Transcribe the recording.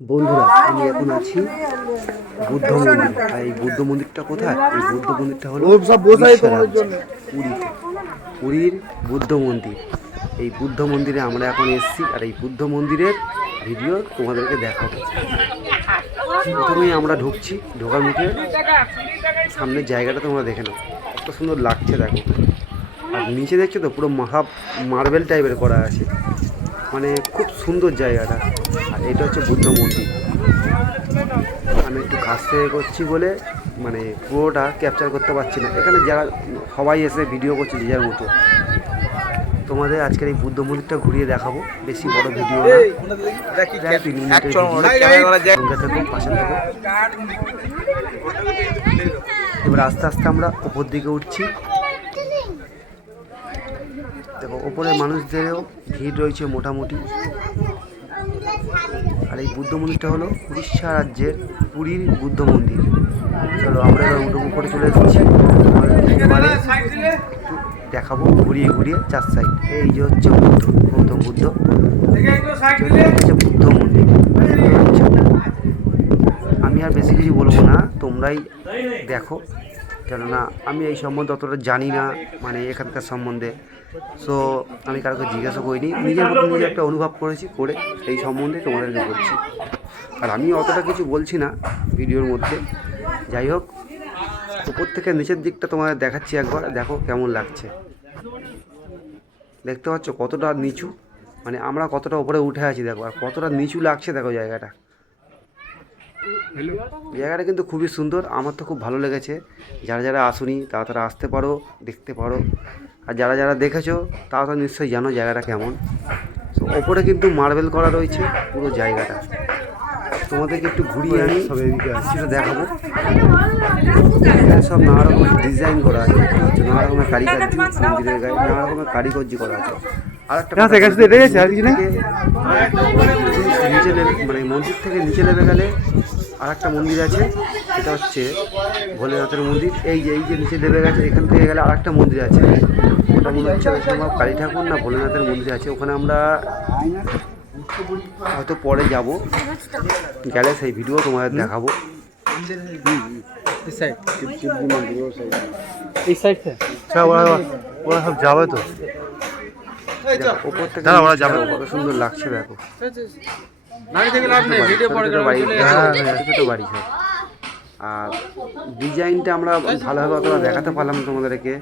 বন্ধুরা আমি এখন আছি বুদ্ধ মন্দির। আর এই বুদ্ধ মন্দিরটা কোথায়? এই বুদ্ধ মন্দিরটা হলো। পুরীতে। পুরীর বুদ্ধ মন্দির। এই বুদ্ধ মন্দিরে আমরা এখন এসেছি আর এই বুদ্ধ মন্দিরের ভিডিও তোমাদেরকে দেখাবো। প্রথমেই আমরা ঢুকছি ঢোকার মুখে সামনের জায়গাটা তোমরা দেখে নাও। কত সুন্দর লাগছে দেখো। আর নিচে দেখছ তো পুরো মাহা মার্বেল টাইপের করা আছে। মানে খুব সুন্দর জায়গাটা। এটা হচ্ছে বুদ্ধ মন্দির। আমি একটু কাছ থেকে করছি বলে মানে পুরোটা ক্যাপচার করতে পারছি না। এখানে যারা সবাই এসে ভিডিও করছে যে যার মতো। তোমাদের আজকের এই বুদ্ধ মন্দিরটা ঘুরিয়ে দেখাবো। বেশি বড় ভিডিও না। তিন মিনিটের সঙ্গে থেকো পাশে থেকো। এবার আস্তে আস্তে আমরা ওপর দিকে উঠছি। দেখো ওপরে মানুষদেরও ভিড় রয়েছে মোটামুটি। আর এই বুদ্ধ মন্দিরটা হলো উড়িষ্যা রাজ্যের পুরীর বুদ্ধ মন্দির। চলো আমরা এবার উঠে উপরে চলে এসেছি। এবারে দেখাবো ঘুরিয়ে ঘুরিয়ে চার সাইড এই যে হচ্ছে বুদ্ধ, গৌতম বুদ্ধ। হচ্ছে বুদ্ধ মন্দির। আমি আর বেশি কিছু বলব না, তোমরাই দেখো। কেননা আমি এই সম্বন্ধে অতটা জানি না মানে এখানকার সম্বন্ধে। সো আমি কারোকে জিজ্ঞাসা করিনি, নিজের মতো নিজে একটা অনুভব করেছি, করে এই সম্বন্ধে তোমাদেরকে বলছি। আর আমি অতটা কিছু বলছি না ভিডিওর মধ্যে। যাই হোক, উপর থেকে নিচের দিকটা তোমাদের দেখাচ্ছি একবার, দেখো কেমন লাগছে। দেখতে পাচ্ছ কতটা নিচু মানে আমরা কতটা উপরে উঠে আছি, দেখো, আর কতটা নিচু লাগছে, দেখো জায়গাটা। জায়গাটা কিন্তু খুবই সুন্দর, আমার তো খুব ভালো লেগেছে। যারা যারা আসুনি, তারা তারা আসতে পারো, দেখতে পারো। আর যারা যারা দেখেছ তারা তো নিশ্চয়ই জানো জায়গাটা কেমন। তো ওপরে কিন্তু মার্বেল করা রয়েছে পুরো জায়গাটা। তোমাদেরকে একটু ঘুরিয়ে আনি সেটা দেখাবো। সব নানা রকমের ডিজাইন করা আছে নানা রকমের কারিগরি মন্দিরের গায়ে নানা রকমের কারিগরি করা আছে। আর একটা? নিচে মানে মন্দির থেকে নিচে নেমে গেলে আর একটা মন্দির আছে সেটা হচ্ছে ভোলেনাথের মন্দির। এই যে এই যে নিচে দেবে গেছে এখান থেকে গেলে আর একটা মন্দির আছে। ওটা মনে হচ্ছে সম্ভব কালী ঠাকুর না ভোলেনাথের মন্দির আছে। ওখানে আমরা হয়তো পরে যাব। গেলে সেই ভিডিও তোমাদের দেখাবো। ওরা ওরা সব যাবে তো। ওপর থেকে ওরা যাবে। কত সুন্দর লাগছে দেখো। ছোট বাড়ি হ্যাঁ, বাড়ি সব আর ডিজাইনটা আমরা ভালোভাবে অতটা দেখাতে পারলাম তোমাদেরকে।